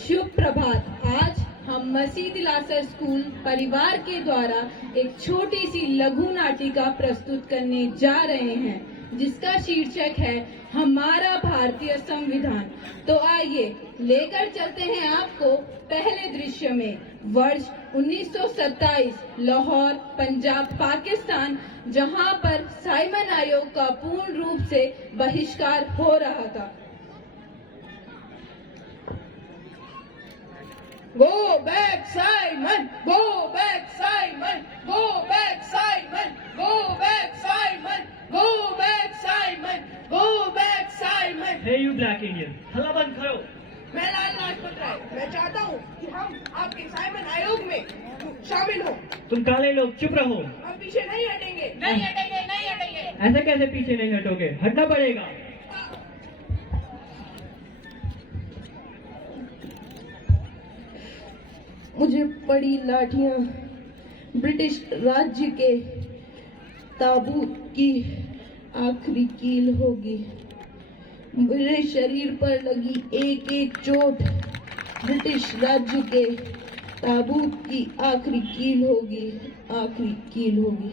शुभ प्रभात। आज हम मसीह दिलासर स्कूल परिवार के द्वारा एक छोटी सी लघु नाटिका प्रस्तुत करने जा रहे हैं, जिसका शीर्षक है हमारा भारतीय संविधान। तो आइए लेकर चलते हैं आपको पहले दृश्य में। वर्ष 1927 लाहौर, पंजाब, पाकिस्तान, जहां पर साइमन आयोग का पूर्ण रूप से बहिष्कार हो रहा था। Go back, Simon! Go back, Simon! Go back, Simon! Go back, Simon! Go back, Simon! Go back, Simon! Hey you black Indian, हल्ला बंद करो। मैं लाल लाजपत राय, मैं चाहता हूँ कि हम आपके साइमन आयोग में शामिल हो। तुम काले लोग चुप रहो। हम पीछे नहीं हटेंगे। नहीं हटेंगे, नहीं हटेंगे। ऐसे कैसे पीछे नहीं हटोगे? हटना पड़ेगा। मुझे पड़ी लाठियां ब्रिटिश राज्य के ताबूत की आखिरी कील होगी। मेरे शरीर पर लगी एक एक चोट ब्रिटिश राज्य के ताबूत की आखिरी कील होगी, आखिरी कील होगी।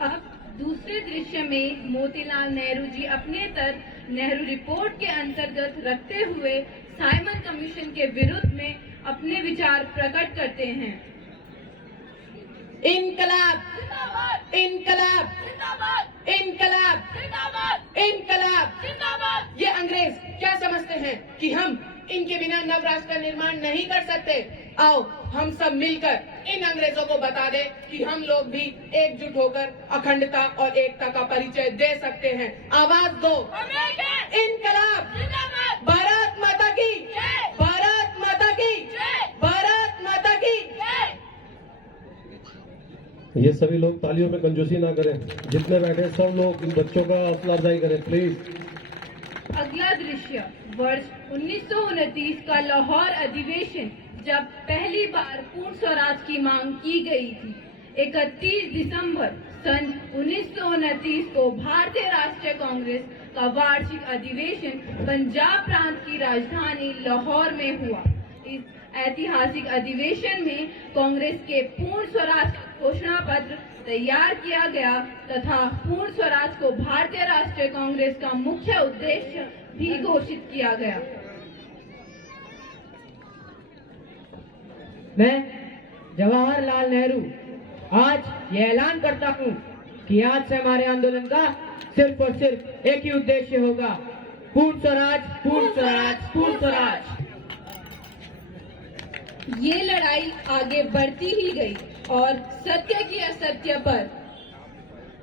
अब दूसरे दृश्य में मोतीलाल नेहरू जी अपने तर्क नेहरू रिपोर्ट के अंतर्गत रखते हुए साइमन कमीशन के विरुद्ध में अपने विचार प्रकट करते हैं। इनकलाब, इनकलाब, इनकलाब, इनकलाब। ये अंग्रेज क्या समझते हैं कि हम इनके बिना नवराष्ट्र का निर्माण नहीं कर सकते? आओ हम सब मिलकर इन अंग्रेजों को बता दें कि हम लोग भी एकजुट होकर अखंडता और एकता का परिचय दे सकते हैं। आवाज दो, इनकलाब, भारत माता की, भारत माता की, भारत माता की। ये सभी लोग तालियों में कंजूसी ना करें। जितने बैठे सब लोग इन बच्चों का हौसला अफजाई करें प्लीज। अगला दृश्य वर्ष 1929 का लाहौर अधिवेशन, जब पहली बार पूर्ण स्वराज की मांग की गई थी। 31 दिसंबर सन 1929 को भारतीय राष्ट्रीय कांग्रेस का वार्षिक अधिवेशन पंजाब प्रांत की राजधानी लाहौर में हुआ। इस ऐतिहासिक अधिवेशन में कांग्रेस के पूर्ण स्वराज घोषणा पत्र तैयार किया गया तथा पूर्ण स्वराज को भारतीय राष्ट्रीय कांग्रेस का मुख्य उद्देश्य भी घोषित किया गया। मैं जवाहरलाल नेहरू आज ये ऐलान करता हूँ कि आज से हमारे आंदोलन का सिर्फ और सिर्फ एक ही उद्देश्य होगा, पूर्ण स्वराज, पूर्ण स्वराज, पूर्ण स्वराज। ये लड़ाई आगे बढ़ती ही गई और सत्य की असत्य पर,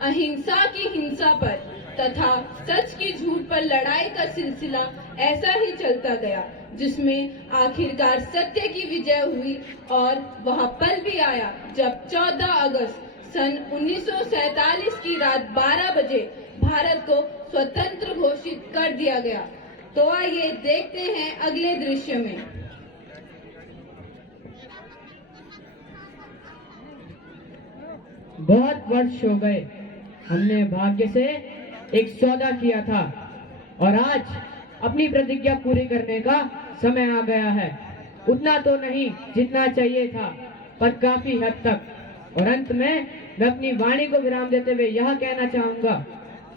अहिंसा की हिंसा पर तथा सच की झूठ पर लड़ाई का सिलसिला ऐसा ही चलता गया, जिसमें आखिरकार सत्य की विजय हुई। और वह पल भी आया जब 14 अगस्त सन 1947 की रात 12 बजे भारत को स्वतंत्र घोषित कर दिया गया। तो आइए देखते हैं अगले दृश्य में। बहुत वर्ष हो गए, हमने भाग्य से एक सौदा किया था और आज अपनी प्रतिज्ञा पूरी करने का समय आ गया है। उतना तो नहीं जितना चाहिए था, पर काफी हद तक। और अंत में मैं अपनी वाणी को विराम देते हुए यह कहना चाहूंगा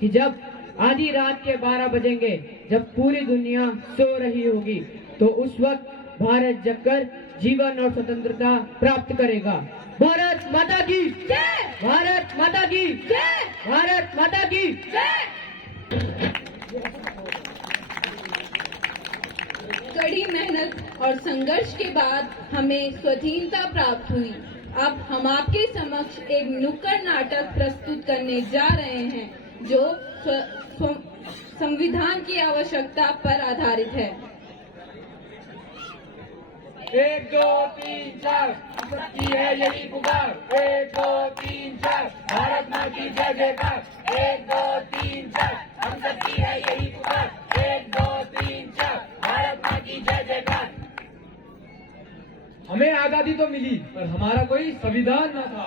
कि जब आधी रात के 12 बजेंगे, जब पूरी दुनिया सो रही होगी, तो उस वक्त भारत जगकर जीवन और स्वतंत्रता प्राप्त करेगा। भारत माता की जय! भारत माता की जय! भारत माता की जय! कड़ी मेहनत और संघर्ष के बाद हमें स्वाधीनता प्राप्त हुई। अब हम आपके समक्ष एक नुक्कड़ नाटक प्रस्तुत करने जा रहे हैं, जो संविधान की आवश्यकता पर आधारित है। 1 2 3 4 सबकी है यही पुकार। 1 2 3 4 भारत माँ की जय जयकार। 1 2 3 4 हम सबकी है यही पुकार। 1 2 3 4 भारत माँ की जय जयकार। हमें आजादी तो मिली, पर हमारा कोई संविधान न था।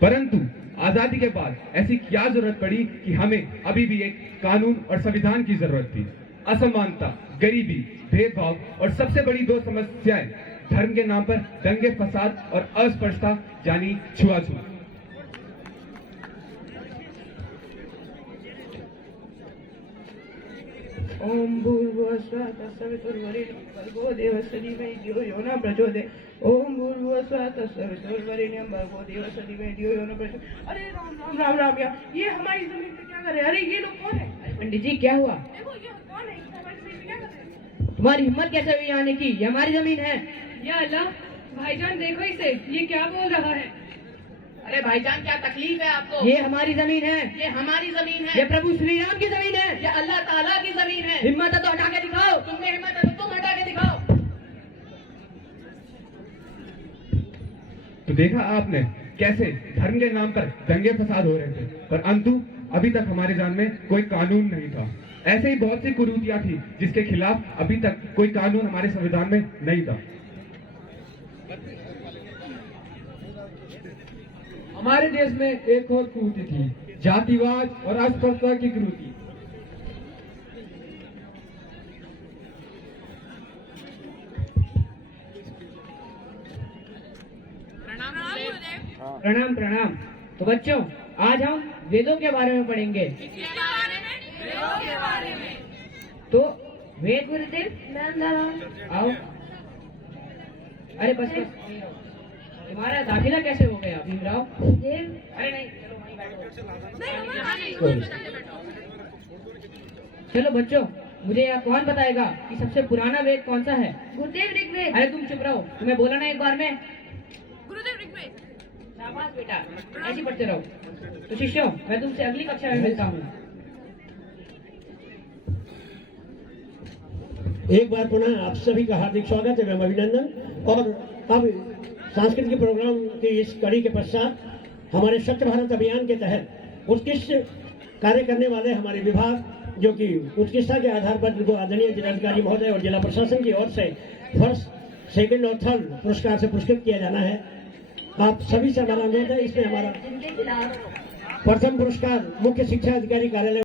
परंतु आजादी के बाद ऐसी क्या जरूरत पड़ी कि हमें अभी भी एक कानून और संविधान की जरूरत थी। असमानता, गरीबी, भेदभाव और सबसे बड़ी दो समस्याएं धर्म के नाम पर दंगे फसाद और अस्पृश्यता यानी छुआछूत। ओम भूर्भुवस्सुः तत्सवितुर्वरेण्यं भर्गो देवस्य धीमहि धियो यो न प्रचोदयात्। ओम भूर्भुवस्सुः तत्सवितुर्वरेण्यं भर्गो देवस्य धीमहि धियो यो न प्रचोदयात्। अरे राम राम राम राम यार, ये हमारी जमीन पे क्या कर रहे हैं? अरे ये लोग कौन है? पंडित जी क्या हुआ? देखो ये कौन है? हमारी जमीन पे क्या कर रहे हैं? तुम्हारी हिम्मत कैसे हुई आने की? ये हमारी जमीन है। या अल्लाह, भाईजान देखो इसे, ये क्या बोल रहा है? अरे भाईजान क्या तकलीफ है आपको? ये हमारी जमीन है। ये हमारी जमीन ये है, प्रभु श्री राम की जमीन है। ये अल्लाह ताला की जमीन है। हिम्मत है तो हटा के दिखाओ। तुम में हिम्मत है तो तुम हटा के दिखाओ। तो देखा आपने कैसे धर्म के नाम पर दंगे फसाद हो रहे थे, पर अंतु अभी तक हमारे जान में कोई कानून नहीं था। ऐसे ही बहुत सी कुरीतियां थी जिसके खिलाफ अभी तक कोई कानून हमारे संविधान में नहीं था। हमारे देश में एक और कुरीति थी, जातिवाद और अस्पृश्यता की कुरीति। प्रणाम प्रणाम। तो बच्चों, आज हम वेदों के बारे में पढ़ेंगे। तो वेद गुरुदेव आओ। अरे बस बस, तुम्हारा दाखिला कैसे हो गया भीमराव? अरे नहीं, चलो वहीं बैठो। चलो बच्चों, मुझे यह कौन बताएगा कि सबसे पुराना वेद कौन सा है? गुरुदेव ऋग्वेद। अरे तुम चुप रहो, तुम्हें बोला ना एक बार में। गुरुदेव ऋग्वेद। शाबाश बेटा, ऐसे पढ़ते रहो। तो शिष्यों, मैं तुमसे अगली कक्षा में मिलता हूँ। एक बार पुनः आप सभी का हार्दिक स्वागत एवं अभिनंदन। और अब सांस्कृतिक प्रोग्राम की इस कड़ी के पश्चात हमारे स्वच्छ भारत अभियान के तहत उत्कृष्ट कार्य करने वाले हमारे विभाग, जो कि उत्कृष्टता के आधार पर जिनको आदरणीय जिलाधिकारी महोदय और जिला प्रशासन की ओर से फर्स्ट, सेकंड और थर्ड पुरस्कार से पुरस्कृत किया जाना है। आप सभी से हमारा अनुरोध है। इसमें हमारा प्रथम पुरस्कार मुख्य शिक्षा अधिकारी कार्यालय